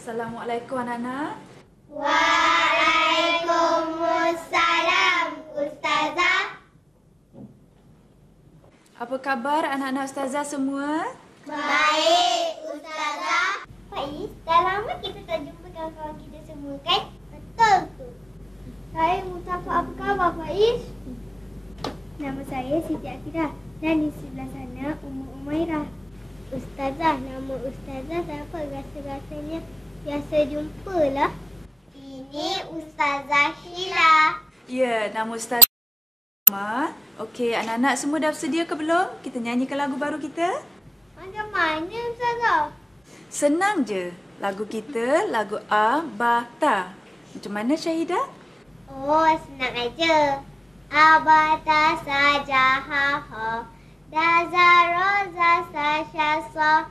Assalamualaikum anak-anak. Waalaikumsalam, Ustazah. Apa khabar anak-anak Ustazah semua? Baik, Ustazah. Faiz, dah lama kita tak jumpa kawan-kawan kita semua kan? Betul tu. Saya Mustafa, apa khabar Faiz? Nama saya Siti Akhidah dan di sebelah sana Ummu Umairah. Ustazah, nama Ustazah siapa? Rasa-rasanya biasa jumpalah. Ini Ustazah Sheila. Ya, nama Ustazah. Okey, anak-anak semua dah bersedia ke belum? Kita nyanyikan lagu baru kita? Macam mana Ustazah? Senang je. Lagu kita, lagu A, Ba, Ta. Macam mana Syahidah? Oh, senang aja. Abata saja ha ha. Daza roza sasha sa.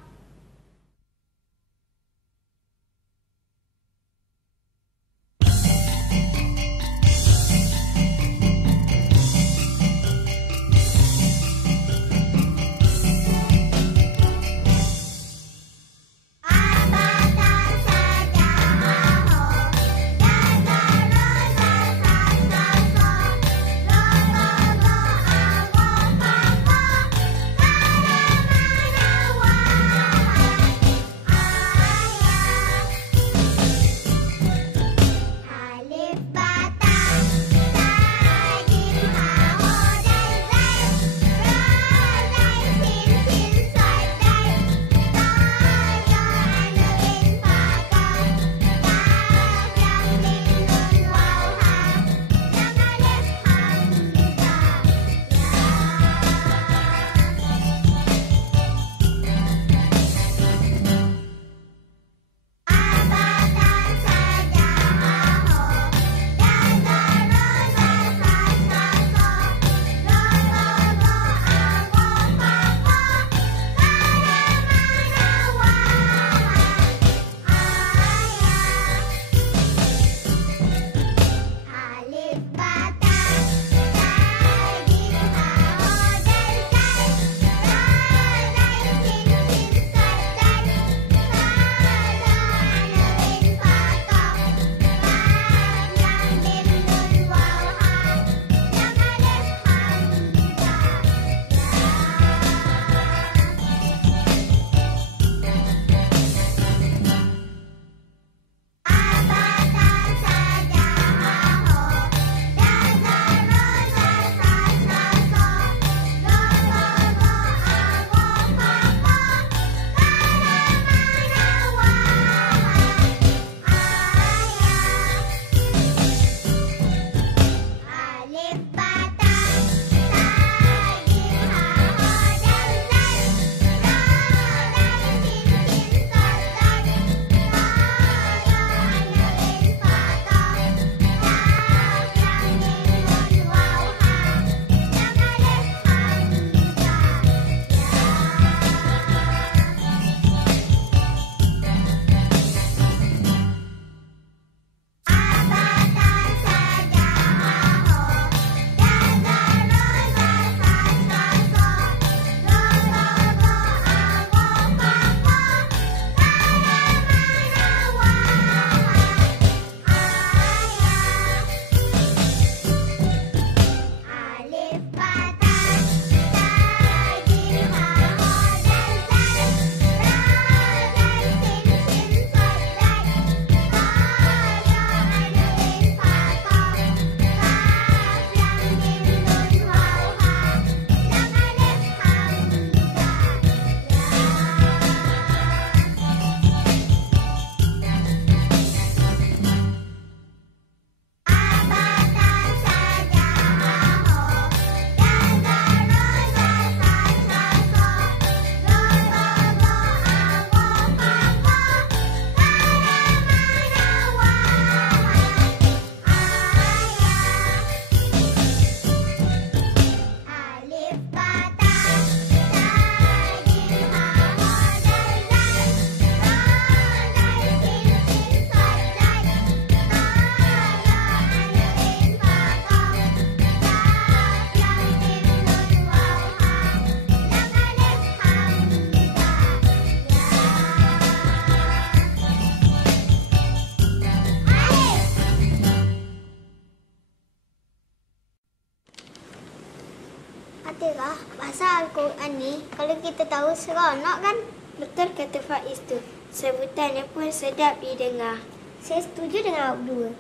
Al-Quran ni, kalau kita tahu seronok kan? Betul kata Faiz tu. Sebutannya pun sedap didengar. Saya setuju dengan Abdul.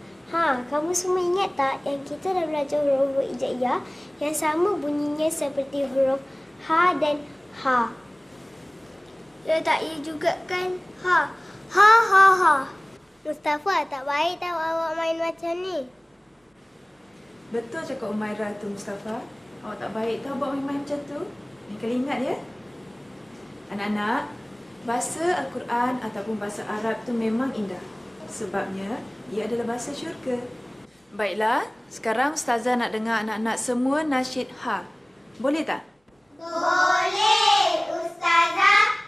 Kamu semua ingat tak yang kita dah belajar huruf hijaiyah yang sama bunyinya seperti huruf ha dan ha? Ya tak ya juga kan? Ha. Mustafa, tak baik tahu awak main macam ni. Betul cakap Umairah tu, Mustafa. Awak tak baik tahu buat main-main macam tu. Ni kali ingat ya. Anak-anak, bahasa Al-Quran ataupun bahasa Arab tu memang indah. Sebabnya, ia adalah bahasa syurga. Baiklah, sekarang Ustazah nak dengar anak-anak semua nasyid ha. Boleh tak? Boleh, Ustazah.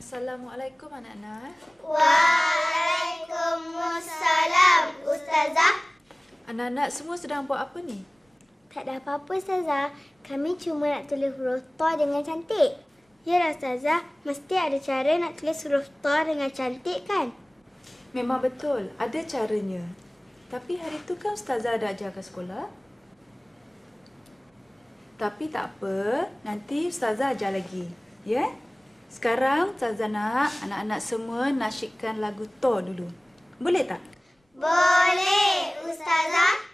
Assalamualaikum anak-anak. Waalaikumsalam, Ustazah. Anak-anak semua sedang buat apa ni? Tak ada apa-apa, Ustazah. Kami cuma nak tulis huruf ta dengan cantik. Ya Ustazah, mesti ada cara nak tulis huruf ta dengan cantik kan? Memang betul, ada caranya. Tapi hari tu kan Ustazah dah ajar kat sekolah. Tapi tak apa, nanti Ustazah ajar lagi. Ya? Sekarang Ustazah nak anak-anak semua nasyidkan lagu Ta dulu. Boleh tak? Boleh, Ustazah.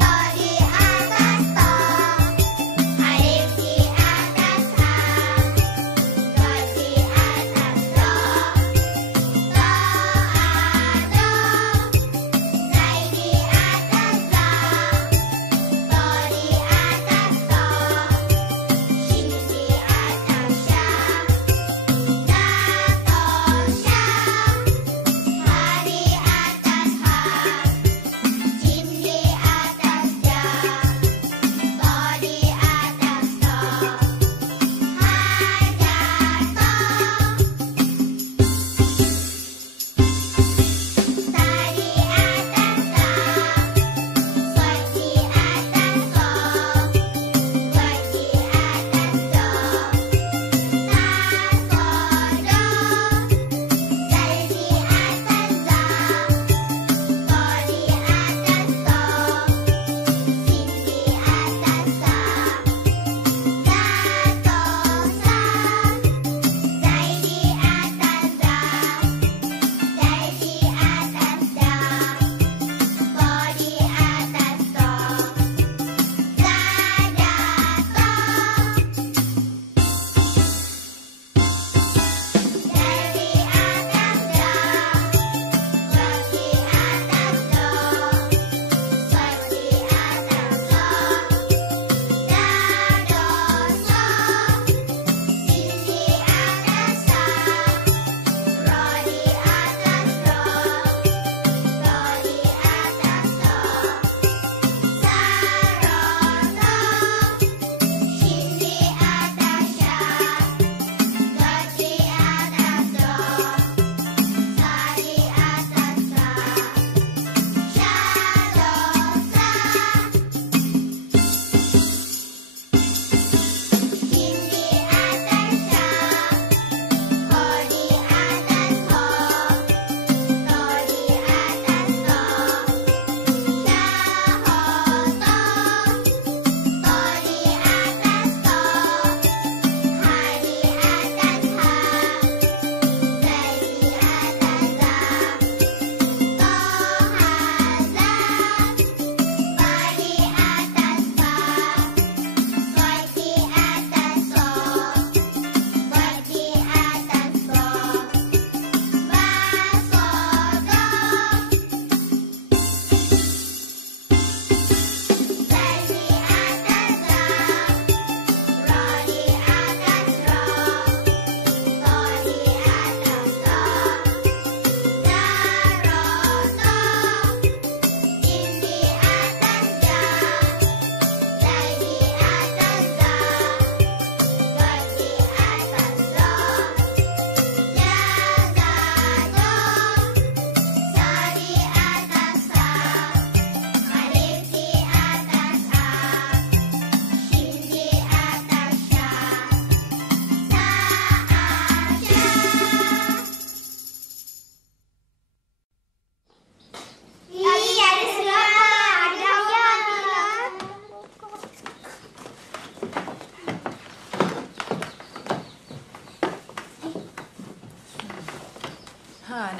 Ta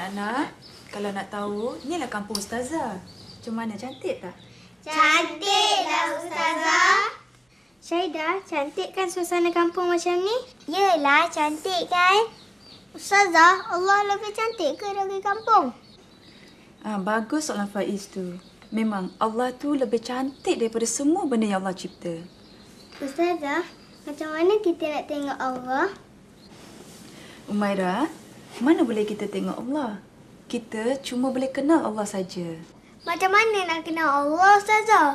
Anak-anak, kalau nak tahu, inilah kampung Ustazah. Macam mana, cantik tak? Cantiklah Ustazah. Syahidah, cantik kan suasana kampung macam ni? Yelah, cantik kan? Ustazah, Allah lebih cantik ke dari kampung? Bagus soalan Faiz tu. Memang Allah tu lebih cantik daripada semua benda yang Allah cipta. Ustazah, macam mana kita nak tengok Allah? Umairah, mana boleh kita tengok Allah? Kita cuma boleh kenal Allah saja. Macam mana nak kenal Allah, Ustazah?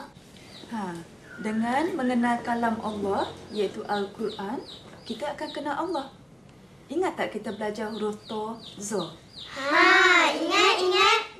Dengan mengenal kalam Allah, iaitu Al-Quran, kita akan kenal Allah. Ingat tak kita belajar huruf Ta, Za? Ingat.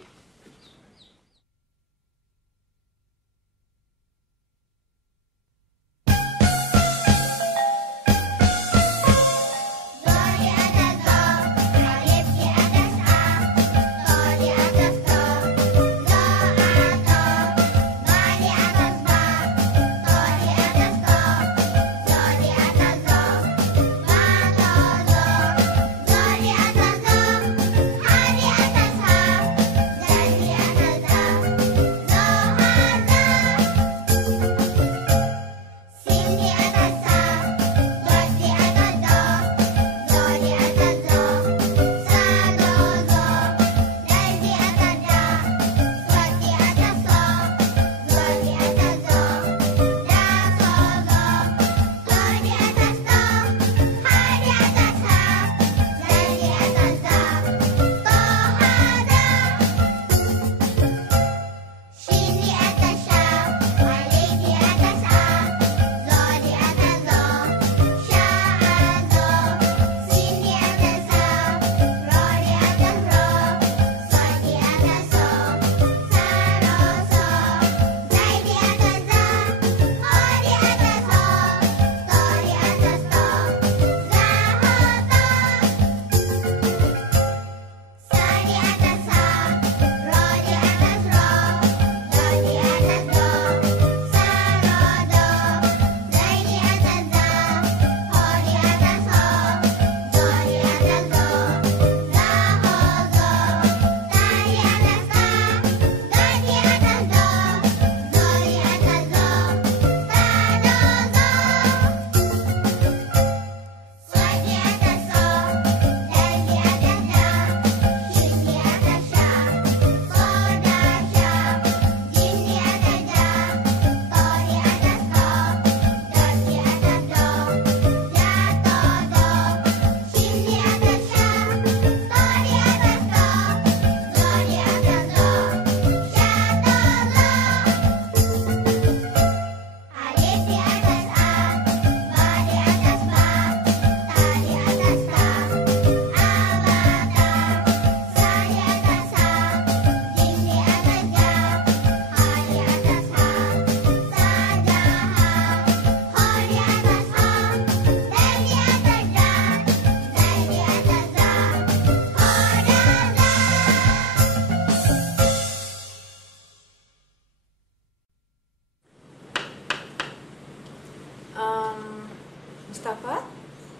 Mustafa,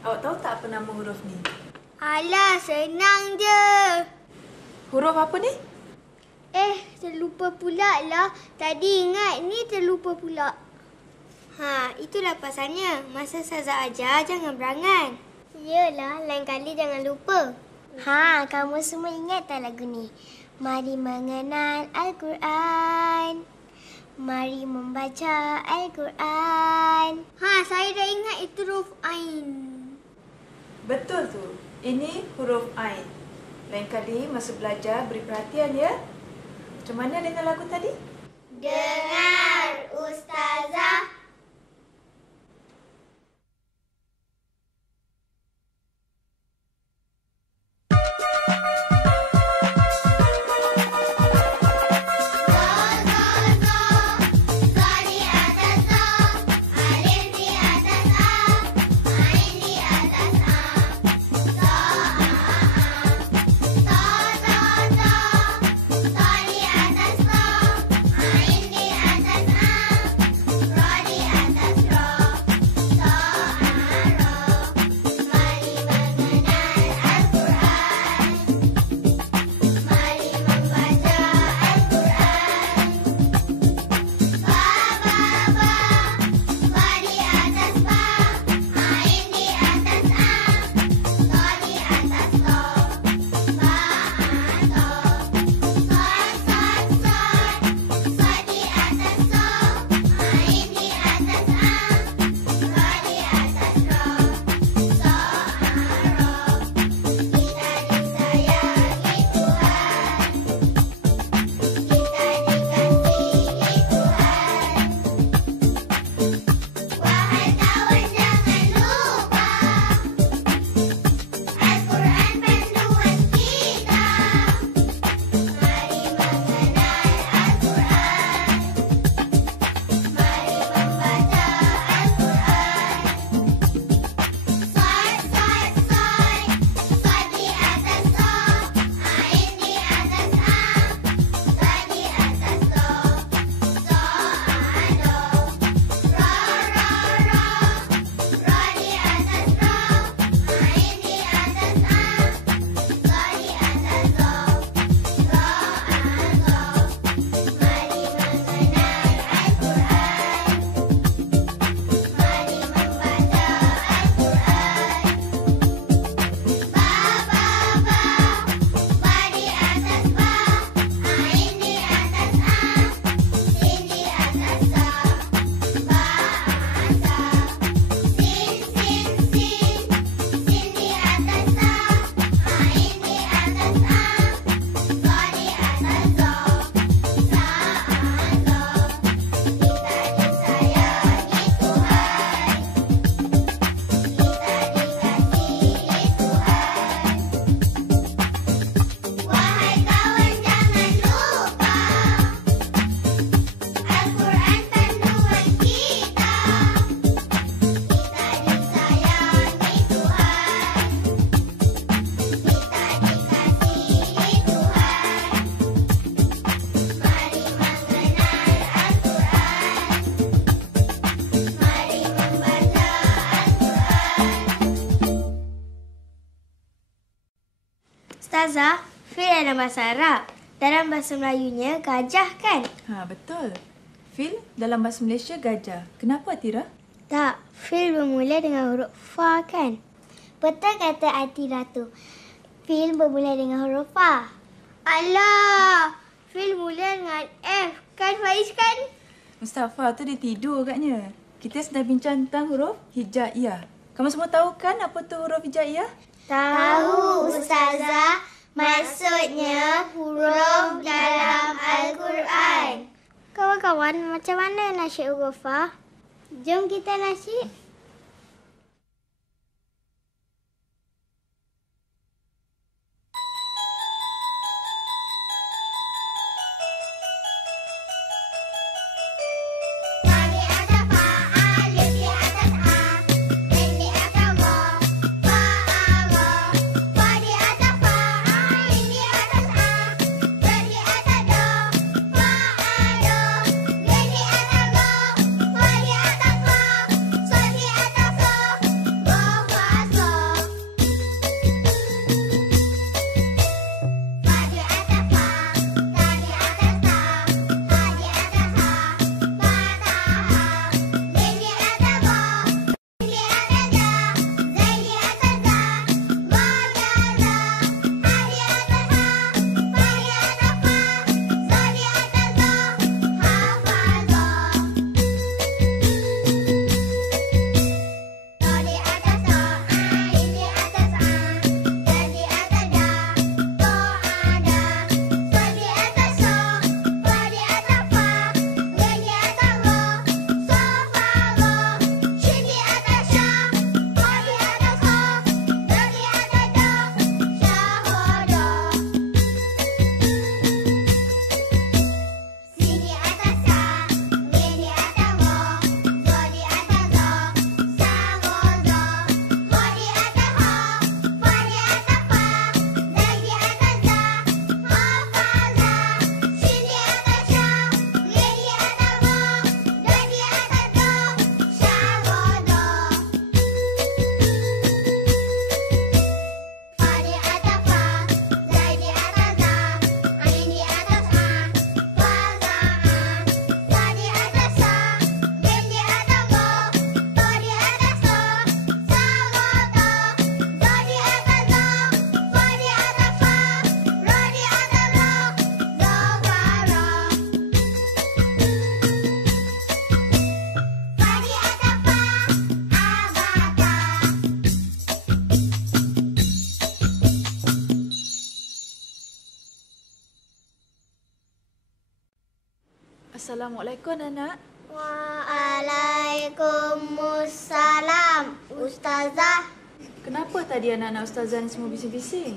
awak tahu tak apa nama huruf ni? Alah, senang je. Huruf apa ni? Terlupa pula lah. Tadi ingat, ni terlupa pula. Itulah pasalnya. Masa Ustazah ajar, jangan berangan. Yelah, lain kali jangan lupa. Kamu semua ingat tak lagu ni? Mari mengenal Al-Quran. Mari membaca Al-Quran. Saya dah ingat itu huruf Ain. Betul tu. Ini huruf Ain. Lain kali masa belajar beri perhatian ya. Macam mana dengan lagu tadi? Dengar, Ustazah. Right. Ustazah, fil dalam bahasa Arab. Dalam bahasa Melayunya, gajah kan? Ha, betul. Fil dalam bahasa Malaysia gajah. Kenapa, Atira? Tak, fil bermula dengan huruf fa kan? Betul kata Atira tu. Fil bermula dengan huruf fa. Alah, fil mula dengan F kan Faiz kan? Mustafa tu dia tidur agaknya. Kita sedang bincang tentang huruf hijaiyah. Kamu semua tahu kan apa tu huruf hijaiyah? Tahu, Ustazah. Maksudnya huruf dalam Al-Quran. Kawan-kawan, macam mana nasyid huruf fa? Jom kita nasyid. Assalamualaikum anak. Waalaikumsalam, Ustazah. Kenapa tadi anak-anak ustazah ni semua bising-bising?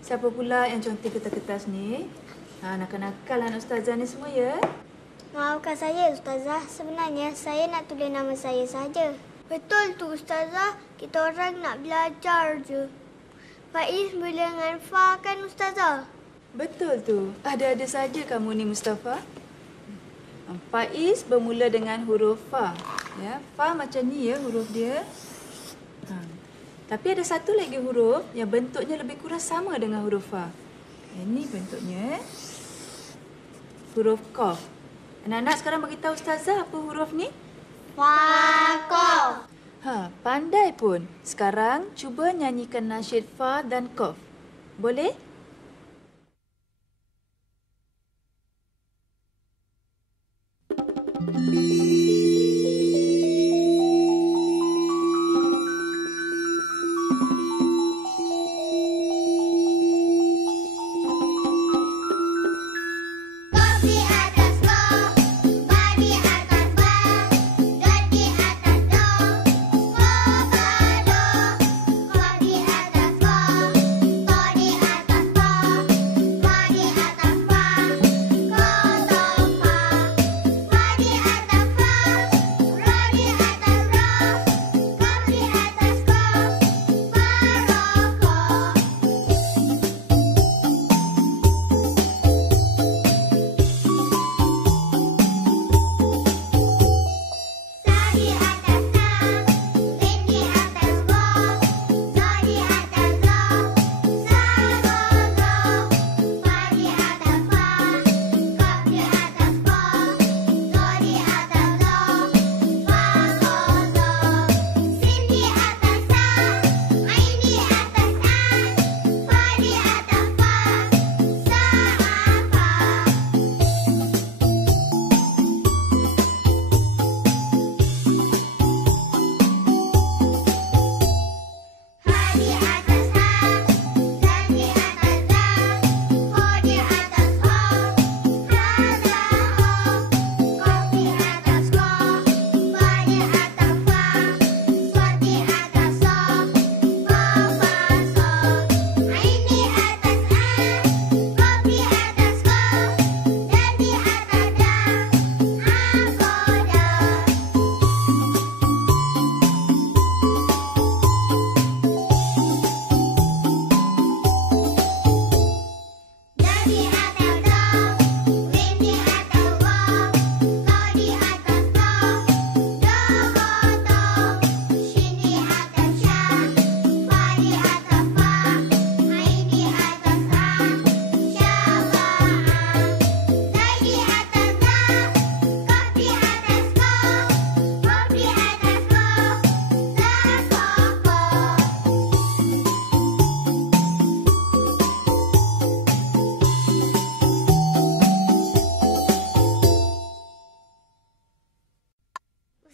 Siapa pula yang conteng kertas-kertas ni? Nakal-nakal anak ustazah ni semua ya? Maafkan saya Ustazah, sebenarnya saya nak tulis nama saya saja. Betul tu Ustazah, kita orang nak belajar je. Faiz mula dengan fa kan Ustazah? Betul tu. Ada-ada saja kamu ni Mustafa. Faiz bermula dengan huruf fa. Ya, fa macam ni ya huruf dia. Tapi ada satu lagi huruf yang bentuknya lebih kurang sama dengan huruf fa. Ini bentuknya huruf qaf. Anak-anak sekarang bagi tahu ustazah apa huruf ni? Fa, qaf. Pandai pun. Sekarang cuba nyanyikan nasyid fa dan qaf. Boleh? Fa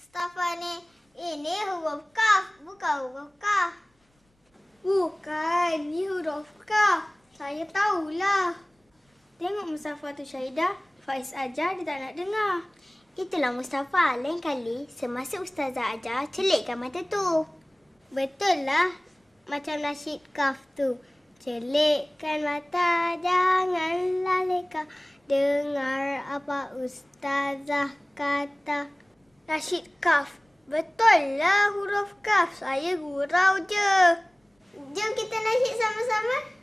Mustafa ni, ini huruf kaf, bukan huruf kaf. Bukan, ni huruf kaf. Saya tahulah. Tengok Mustafa tu Syahidah, Faiz ajar dia tak nak dengar. Itulah Mustafa, lain kali semasa Ustazah ajar, celikkan mata tu. Betul lah, macam nasyid kaf tu. Celikkan mata, janganlah leka. Dengar apa Ustazah kata. Nasyid kaf. Betul lah huruf kaf. Saya gurau je. Jom kita nasyid sama-sama.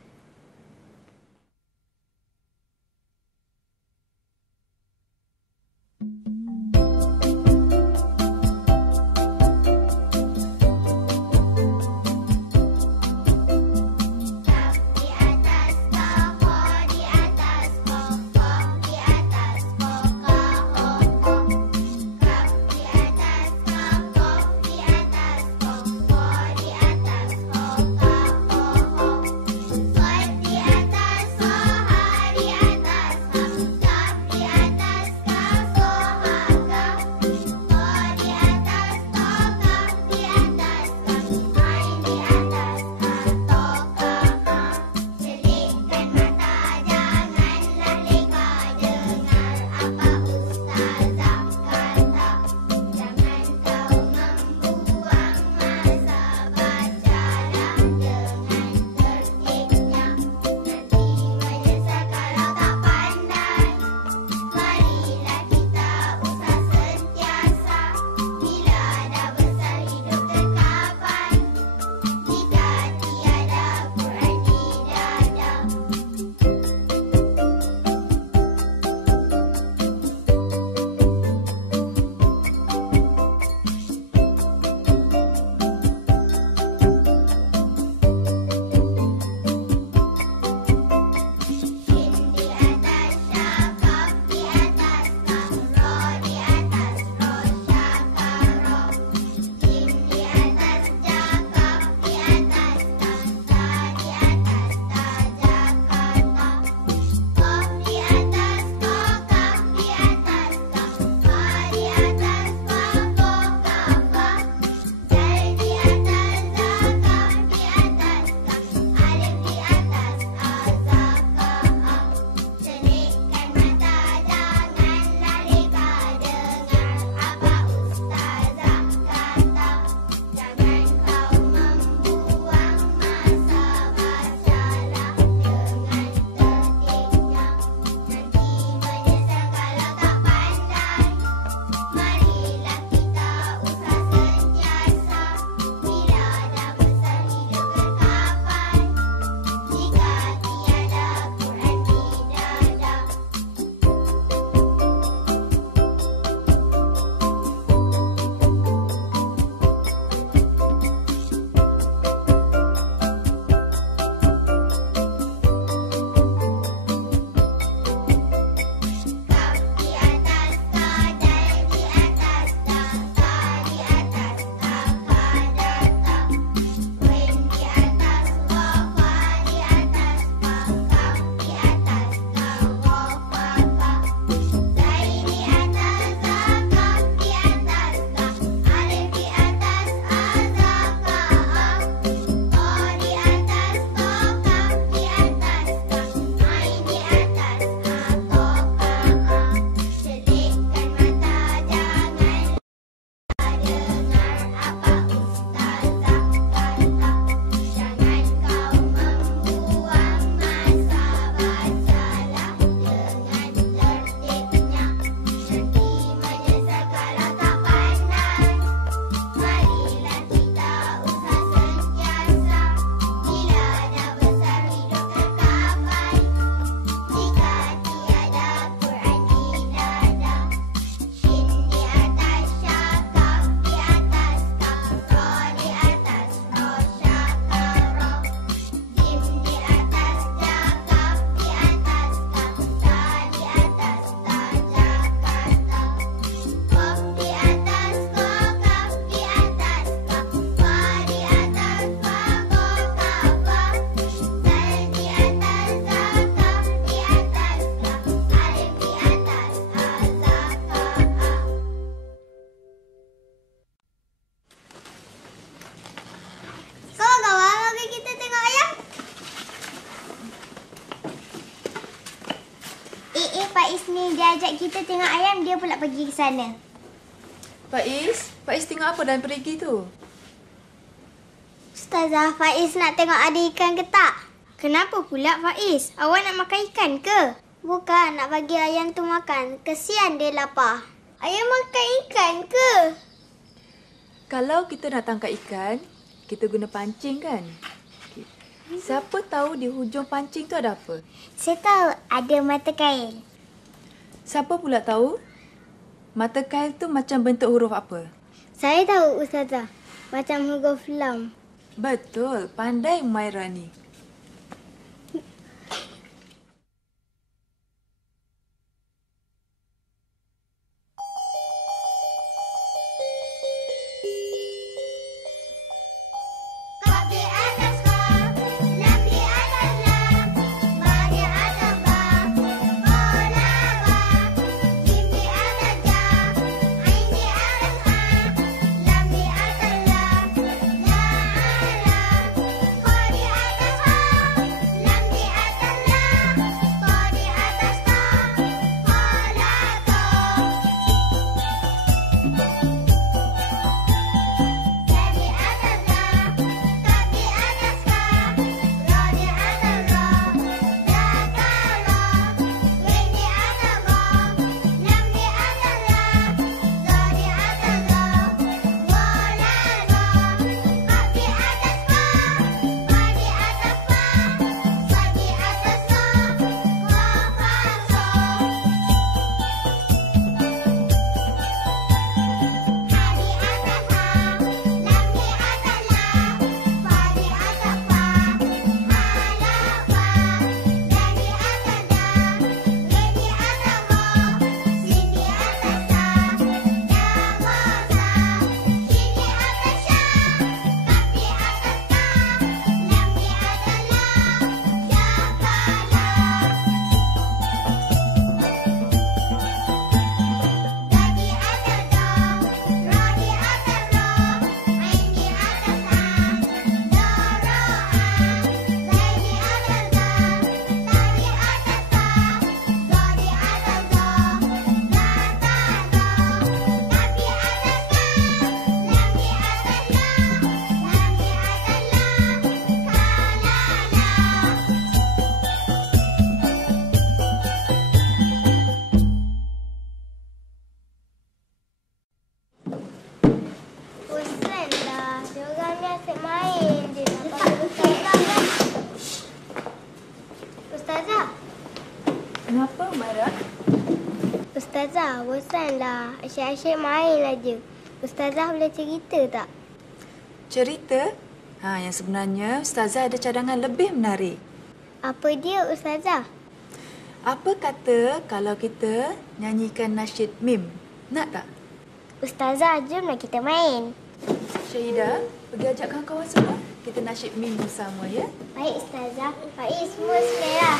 ni dia ajak kita tengok ayam, dia pula pergi ke sana. Faiz tengok apa dalam perigi tu? Ustazah, Faiz nak tengok ada ikan ke tak? Kenapa pula Faiz? Awak nak makan ikan ke? Bukan, nak bagi ayam tu makan. Kesian dia lapar. Ayam makan ikan ke? Kalau kita nak tangkap ikan, kita guna pancing kan? Okay. Siapa tahu di hujung pancing tu ada apa? Saya tahu ada mata kail. Siapa pula tahu mata kail tu macam bentuk huruf apa? Saya tahu Ustazah. Macam huruf lam. Betul, pandai Umairah ni. Kenapa, Umairah? Ustazah, bosanlah. Asyik-asyik main aja. Ustazah boleh cerita tak? Cerita? Yang sebenarnya Ustazah ada cadangan lebih menarik. Apa dia, Ustazah? Apa kata kalau kita nyanyikan nasyid mim? Nak tak? Ustazah, jomlah kita main. Syahidah, pergi ajak kawan-kawan semua. Kita nasyid mim bersama, ya? Baik, Ustazah. Baik, semua semerah.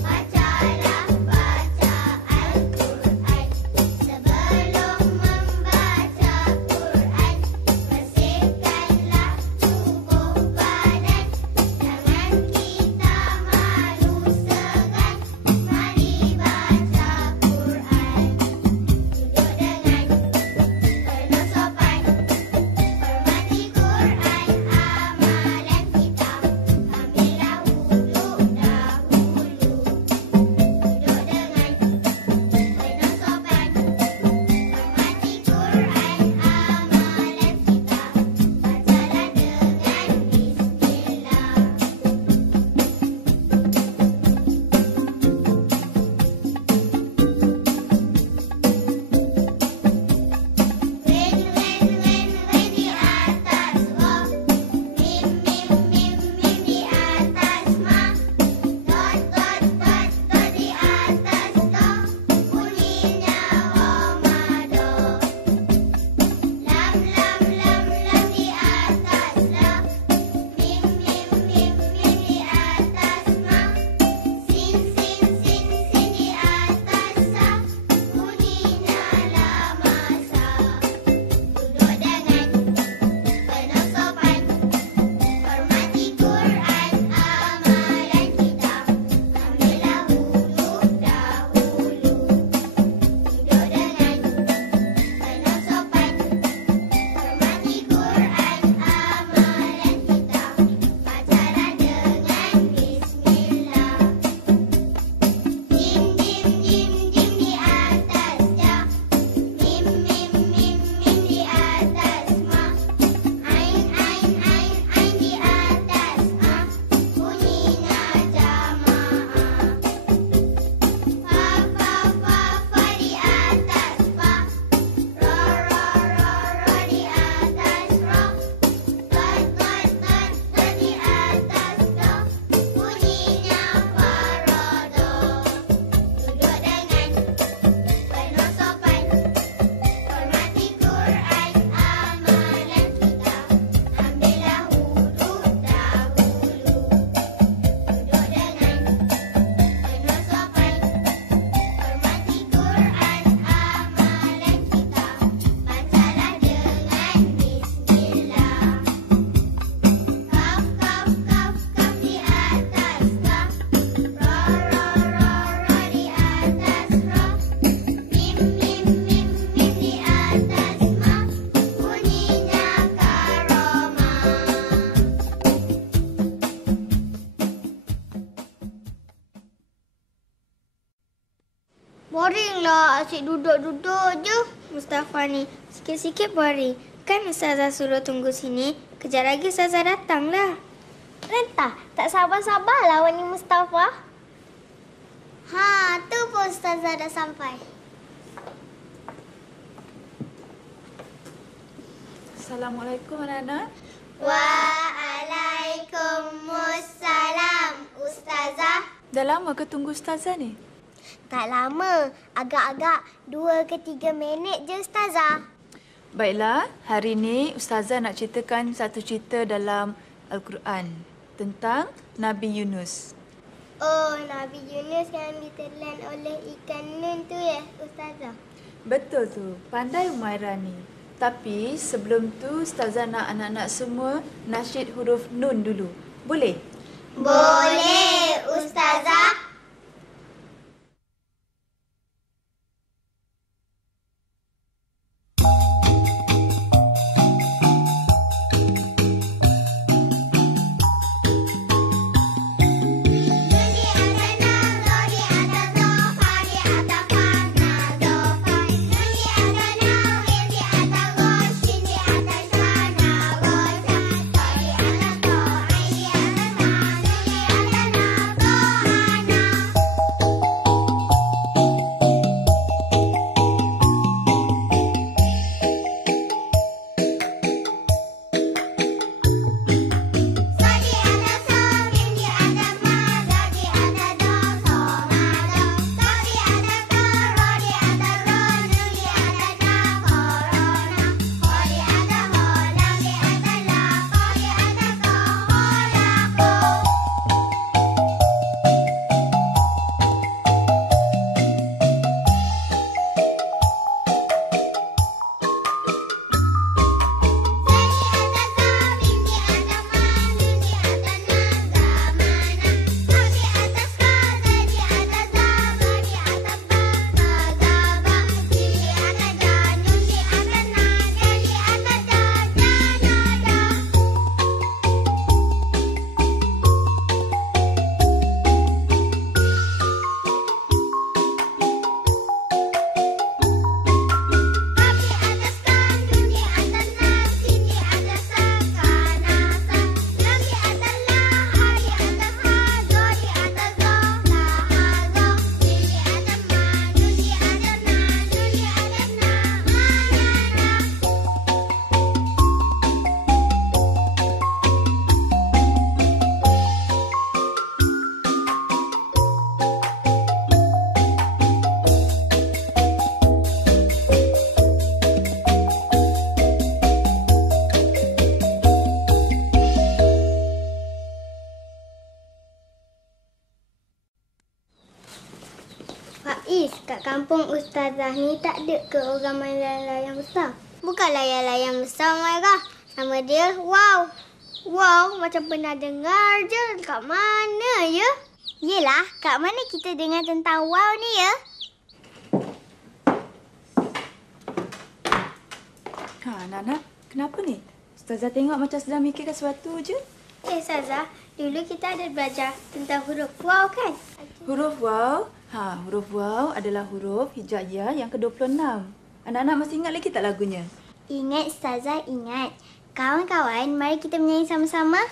Bacalah bacaan boring lah. Asyik duduk-duduk je. Mustafa ni sikit-sikit boring. Kan Ustazah suruh tunggu sini. Kejap lagi Ustazah datang dah. Rentah, tak sabar-sabar lawan ni Mustafa. Ha, tu pun Ustazah dah sampai. Assalamualaikum anak-anak. Waalaikumsalam, Ustazah. Dah lama ke tunggu Ustazah ni? Tak lama. Agak-agak 2 ke 3 minit je, Ustazah. Baiklah, hari ini Ustazah nak ceritakan satu cerita dalam Al-Quran tentang Nabi Yunus. Oh, Nabi Yunus yang ditelan oleh ikan nun tu ya, Ustazah? Betul tu, pandai Umairah ni. Tapi sebelum tu Ustazah nak anak-anak semua nasyid huruf nun dulu. Boleh? Boleh, Ustazah. Faiz, kat kampung Ustazah ni tak ada ke orang main layang-layang besar? Bukan layang-layang besar, Umairah. Nama dia Wow. Wow, macam pernah dengar je. Kat mana ya? Yelah, kat mana kita dengar tentang wow ni ya? Ha, anak-anak, kenapa ni? Ustazah tengok macam sedang mikirkan sesuatu je. Ustazah, dulu kita ada belajar tentang huruf Wow kan? Huruf waw. Ha, huruf waw adalah huruf hijaiyah yang ke-26. Anak-anak masih ingat lagi tak lagunya? Ingat, Ustazah, ingat. Kawan-kawan, mari kita menyanyi sama-sama.